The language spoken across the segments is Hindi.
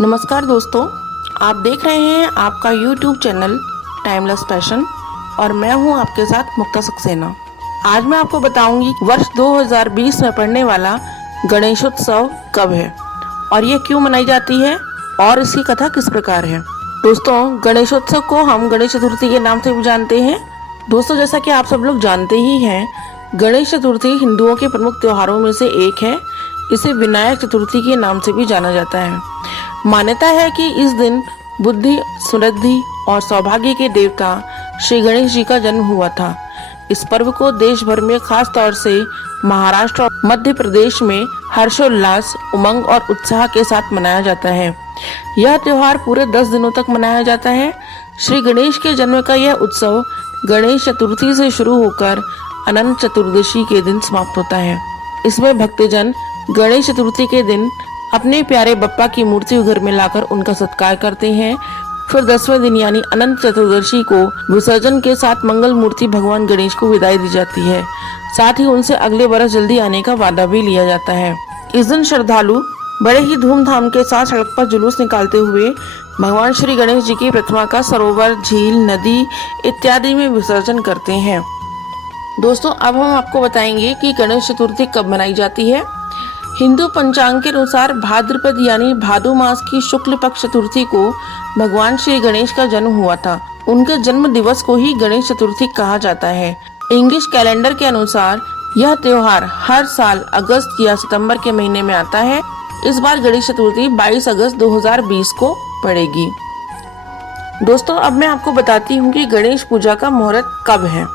नमस्कार दोस्तों, आप देख रहे हैं आपका YouTube चैनल टाइमलेस पैशन और मैं हूं आपके साथ मुक्ता सक्सेना। आज मैं आपको बताऊंगी वर्ष 2020 में पड़ने वाला गणेशोत्सव कब है और ये क्यों मनाई जाती है और इसकी कथा किस प्रकार है। दोस्तों, गणेशोत्सव को हम गणेश चतुर्थी के नाम से भी जानते हैं। दोस्तों, जैसा कि आप सब लोग जानते ही हैं, गणेश चतुर्थी हिंदुओं के प्रमुख त्योहारों में से एक है। इसे विनायक चतुर्थी के नाम से भी जाना जाता है। मान्यता है कि इस दिन बुद्धि, समृद्धि और सौभाग्य के देवता श्री गणेश जी का जन्म हुआ था। इस पर्व को देश भर में खास तौर से महाराष्ट्र और मध्य प्रदेश में हर्षोल्लास, उमंग और उत्साह के साथ मनाया जाता है। यह त्योहार पूरे 10 दिनों तक मनाया जाता है। श्री गणेश के जन्म का यह उत्सव गणेश चतुर्थी से शुरू होकर अनंत चतुर्दशी के दिन समाप्त होता है। इसमें भक्तजन गणेश चतुर्थी के दिन अपने प्यारे बप्पा की मूर्ति घर में लाकर उनका सत्कार करते हैं। फिर 10वें दिन यानी अनंत चतुर्दशी को विसर्जन के साथ मंगल मूर्ति भगवान गणेश को विदाई दी जाती है। साथ ही उनसे अगले बरस जल्दी आने का वादा भी लिया जाता है। इस दिन श्रद्धालु बड़े ही धूमधाम के साथ सड़क पर जुलूस निकालते हुए भगवान श्री गणेश जी की प्रतिमा का सरोवर, झील, नदी इत्यादि में विसर्जन करते हैं। दोस्तों, अब हम आपको बताएंगे कि गणेश चतुर्थी कब मनाई जाती है। हिंदू पंचांग के अनुसार भाद्रपद यानी भादो मास की शुक्ल पक्ष चतुर्थी को भगवान श्री गणेश का जन्म हुआ था। उनके जन्म दिवस को ही गणेश चतुर्थी कहा जाता है। इंग्लिश कैलेंडर के अनुसार यह त्योहार हर साल अगस्त या सितंबर के महीने में आता है। इस बार गणेश चतुर्थी 22 अगस्त 2020 को पड़ेगी। दोस्तों, अब मैं आपको बताती हूँ कि गणेश पूजा का मुहूर्त कब है।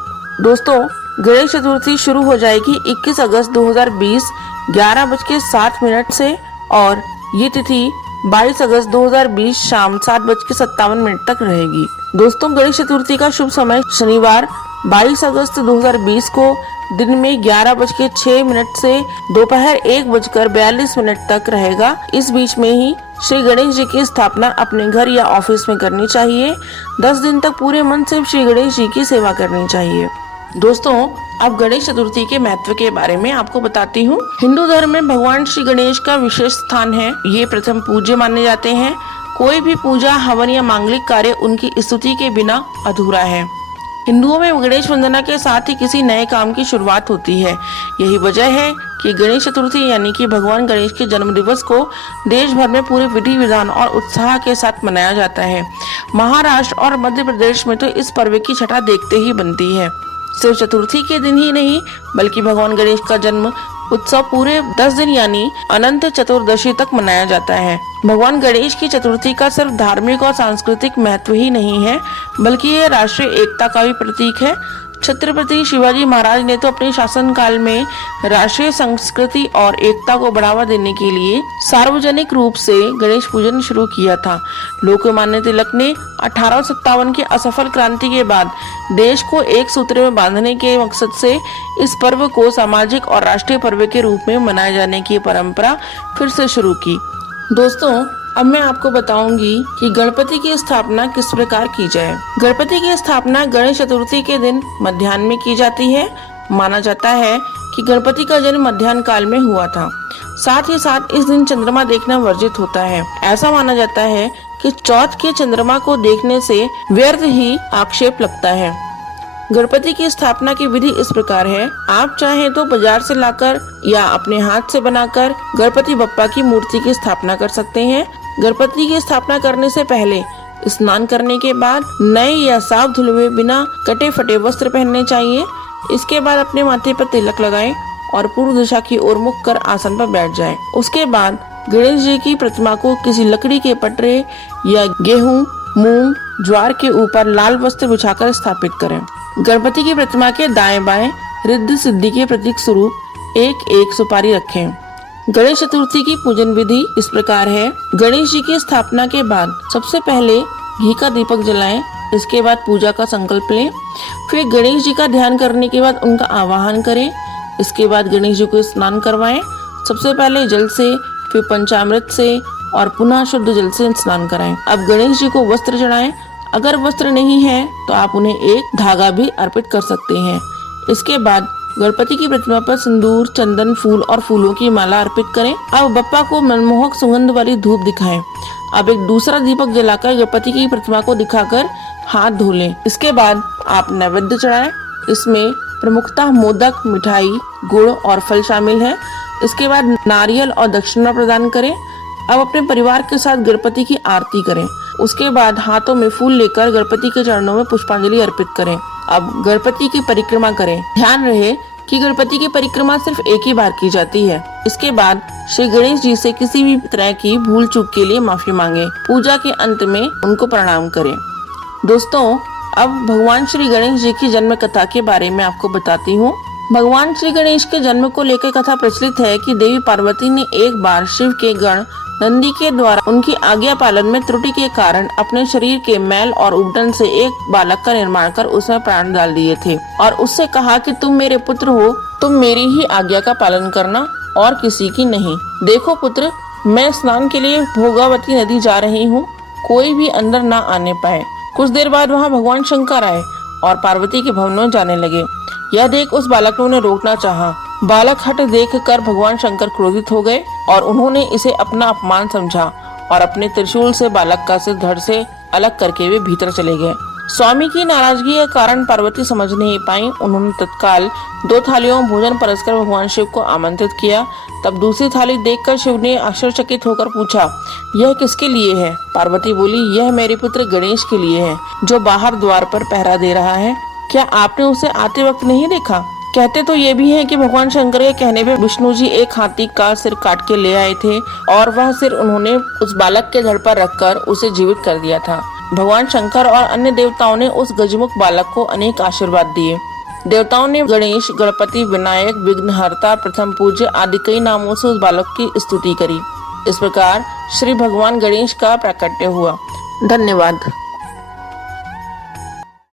दोस्तों, गणेश चतुर्थी शुरू हो जाएगी 21 अगस्त 2020 11:07 से और ये तिथि 22 अगस्त 2020 शाम 7:57 तक रहेगी। दोस्तों, गणेश चतुर्थी का शुभ समय शनिवार 22 अगस्त 2020 को दिन में 11:06 से दोपहर 1:42 तक रहेगा। इस बीच में ही श्री गणेश जी की स्थापना अपने घर या ऑफिस में करनी चाहिए। 10 दिन तक पूरे मन से श्री गणेश जी की सेवा करनी चाहिए। दोस्तों, अब गणेश चतुर्थी के महत्व के बारे में आपको बताती हूँ। हिंदू धर्म में भगवान श्री गणेश का विशेष स्थान है। ये प्रथम पूज्य माने जाते हैं। कोई भी पूजा, हवन या मांगलिक कार्य उनकी स्तुति के बिना अधूरा है। हिंदुओं में गणेश वंदना के साथ ही किसी नए काम की शुरुआत होती है। यही वजह है कि गणेश चतुर्थी यानी कि भगवान गणेश के जन्म दिवस को देश भर में पूरे विधि विधान और उत्साह के साथ मनाया जाता है। महाराष्ट्र और मध्य प्रदेश में तो इस पर्व की छठा देखते ही बनती है। सिर्फ चतुर्थी के दिन ही नहीं बल्कि भगवान गणेश का जन्म उत्सव पूरे 10 दिन यानी अनंत चतुर्दशी तक मनाया जाता है। भगवान गणेश की चतुर्थी का सिर्फ धार्मिक और सांस्कृतिक महत्व ही नहीं है बल्कि ये राष्ट्रीय एकता का भी प्रतीक है। छत्रपति शिवाजी महाराज ने तो अपने शासन काल में राष्ट्रीय संस्कृति और एकता को बढ़ावा देने के लिए सार्वजनिक रूप से गणेश पूजन शुरू किया था। लोकमान्य तिलक ने 1857 की असफल क्रांति के बाद देश को एक सूत्र में बांधने के मकसद से इस पर्व को सामाजिक और राष्ट्रीय पर्व के रूप में मनाए जाने की परंपरा फिर से शुरू की। दोस्तों, अब मैं आपको बताऊंगी कि गणपति की स्थापना किस प्रकार की जाए। गणपति की स्थापना गणेश चतुर्थी के दिन मध्याह्न में की जाती है। माना जाता है कि गणपति का जन्म मध्याह्न काल में हुआ था। साथ ही साथ इस दिन चंद्रमा देखना वर्जित होता है। ऐसा माना जाता है कि चौथ के चंद्रमा को देखने से व्यर्थ ही आक्षेप लगता है। गणपति की स्थापना की विधि इस प्रकार है। आप चाहें तो बाजार से लाकर या अपने हाथ से बनाकर गणपति बप्पा की मूर्ति की स्थापना कर सकते हैं। गणपति की स्थापना करने से पहले स्नान करने के बाद नए या साफ धुले हुए बिना कटे फटे वस्त्र पहनने चाहिए। इसके बाद अपने माथे पर तिलक लगाएं और पूर्व दिशा की ओर मुख कर आसन पर बैठ जाएं। उसके बाद गणेश जी की प्रतिमा को किसी लकड़ी के पटरे या गेहूं, मूंग, ज्वार के ऊपर लाल वस्त्र बिछाकर स्थापित करें। गणपति की प्रतिमा के दाएं बाएं रिद्धि सिद्धि के प्रतीक स्वरूप एक सुपारी रखें। गणेश चतुर्थी की पूजन विधि इस प्रकार है। गणेश जी की स्थापना के बाद सबसे पहले घी का दीपक जलाएं। इसके बाद पूजा का संकल्प लें। फिर गणेश जी का ध्यान करने के बाद उनका आवाहन करें। इसके बाद गणेश जी को स्नान करवाएं। सबसे पहले जल से, फिर पंचामृत से और पुनः शुद्ध जल से स्नान कराएं। अब गणेश जी को वस्त्र चढ़ाएं। अगर वस्त्र नहीं है तो आप उन्हें एक धागा भी अर्पित कर सकते हैं। इसके बाद गणपति की प्रतिमा पर सिंदूर, चंदन, फूल और फूलों की माला अर्पित करें। अब बप्पा को मनमोहक सुगंध वाली धूप दिखाएं। अब एक दूसरा दीपक जलाकर गणपति की प्रतिमा को दिखाकर हाथ धो लें। इसके बाद आप नैवेद्य चढ़ाएं। इसमें प्रमुखतः मोदक, मिठाई, गुड़ और फल शामिल है। इसके बाद नारियल और दक्षिणा प्रदान करें। अब अपने परिवार के साथ गणपति की आरती करें। उसके बाद हाथों में फूल लेकर गणपति के चरणों में पुष्पांजलि अर्पित करें। अब गणपति की परिक्रमा करें। ध्यान रहे कि गणपति की परिक्रमा सिर्फ एक ही बार की जाती है। इसके बाद श्री गणेश जी से किसी भी तरह की भूल चूक के लिए माफी मांगे। पूजा के अंत में उनको प्रणाम करें। दोस्तों, अब भगवान श्री गणेश जी की जन्म कथा के बारे में आपको बताती हूँ। भगवान श्री गणेश के जन्म को लेकर कथा प्रचलित है कि देवी पार्वती ने एक बार शिव के गण नंदी के द्वारा उनकी आज्ञा पालन में त्रुटि के कारण अपने शरीर के मैल और उबटन से एक बालक का निर्माण कर उसमें प्राण डाल दिए थे और उससे कहा कि तुम मेरे पुत्र हो, तुम मेरी ही आज्ञा का पालन करना और किसी की नहीं। देखो पुत्र, मैं स्नान के लिए भोगावती नदी जा रही हूँ, कोई भी अंदर ना आने पाए। कुछ देर बाद वहाँ भगवान शंकर आए और पार्वती के भवन में जाने लगे। यह देख उस बालक ने उन्हें रोकना चाहा। बालक हट देखकर भगवान शंकर क्रोधित हो गए और उन्होंने इसे अपना अपमान समझा और अपने त्रिशूल से बालक का सिर धड़ से अलग करके वे भीतर चले गए। स्वामी की नाराजगी के कारण पार्वती समझ नहीं पाई। उन्होंने तत्काल 2 थालियों में भोजन परसकर भगवान शिव को आमंत्रित किया। तब दूसरी थाली देखकर शिव ने आश्चर्यचकित होकर पूछा, यह किसके लिए है? पार्वती बोली, यह मेरे पुत्र गणेश के लिए है, जो बाहर द्वार पर पहरा दे रहा है। क्या आपने उसे आते वक्त नहीं देखा? कहते तो ये भी है कि भगवान शंकर के कहने पे विष्णु जी एक हाथी का सिर काट के ले आए थे और वह सिर उन्होंने उस बालक के धड़ पर रखकर उसे जीवित कर दिया था। भगवान शंकर और अन्य देवताओं ने उस गजमुख बालक को अनेक आशीर्वाद दिए। देवताओं ने गणेश, गणपति, विनायक, विघ्नहर्ता, प्रथम पूज्य आदि कई नामों से उस बालक की स्तुति करी। इस प्रकार श्री भगवान गणेश का प्राकट्य हुआ। धन्यवाद।